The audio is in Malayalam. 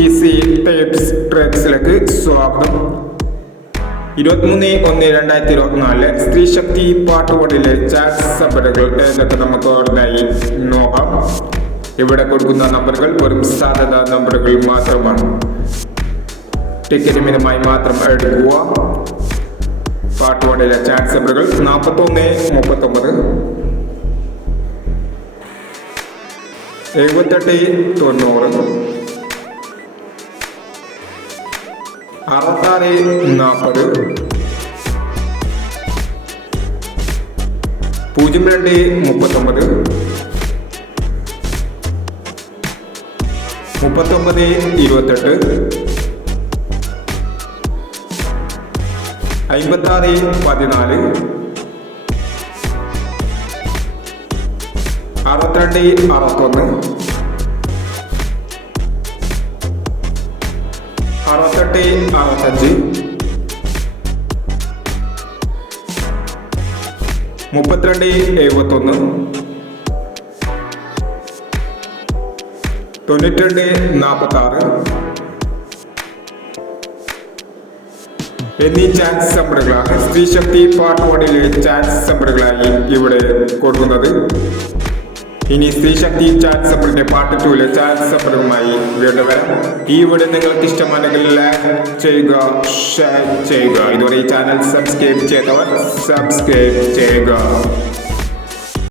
ഈസി ടിപ്സ് ട്രിക്സിലേക്ക് സ്വാഗതം. 23/1/2024 സ്ത്രീ ശക്തി പാർട്ട് 1-ലെ ചാറ്റ് നമ്പറുകൾ ഏതൊക്കെ നമുക്ക് ഓർമ്മയായി നോക്കാം. ഇവിടെ കൊടുക്കുന്ന നമ്പറുകൾ വെറും സാധ്യത നമ്പറുകൾ മാത്രമാണ്. ടിക്കറ്റ് മിതമായി മാത്രം എടുക്കുക. പാർട്ട് 1-ലെ ചാറ്റ് നമ്പറുകൾ 41, 39, 78, 90, 66, 40, 02, 39, 28, 56, 14, 62, 61, 68, 65, 32, 71, 92, 46 എന്നീ ചാൻസ് നമ്പറുകളാണ് സ്ത്രീ ശക്തി പാർട്ട് 1-ലെ ചാൻസ് നമ്പറുകളായി ഇവിടെ കൊടുക്കുന്നത്. ഇനി സ്ത്രീ ശക്തി ചാറ്റ് നമ്പറിന്റെ പാർട്ട് 2-ലെ ചാറ്റ് നമ്പറുമായി വീണ്ടും വരാം. ഈ വീഡിയോ നിങ്ങൾക്ക് ഇഷ്ടമാണെങ്കിൽ ലൈക്ക് ചെയ്യുക, ഷെയർ ചെയ്യുക. ഇതുവരെ ഈ ചാനൽ സബ്സ്ക്രൈബ് ചെയ്തവർ സബ്സ്ക്രൈബ് ചെയ്യുക.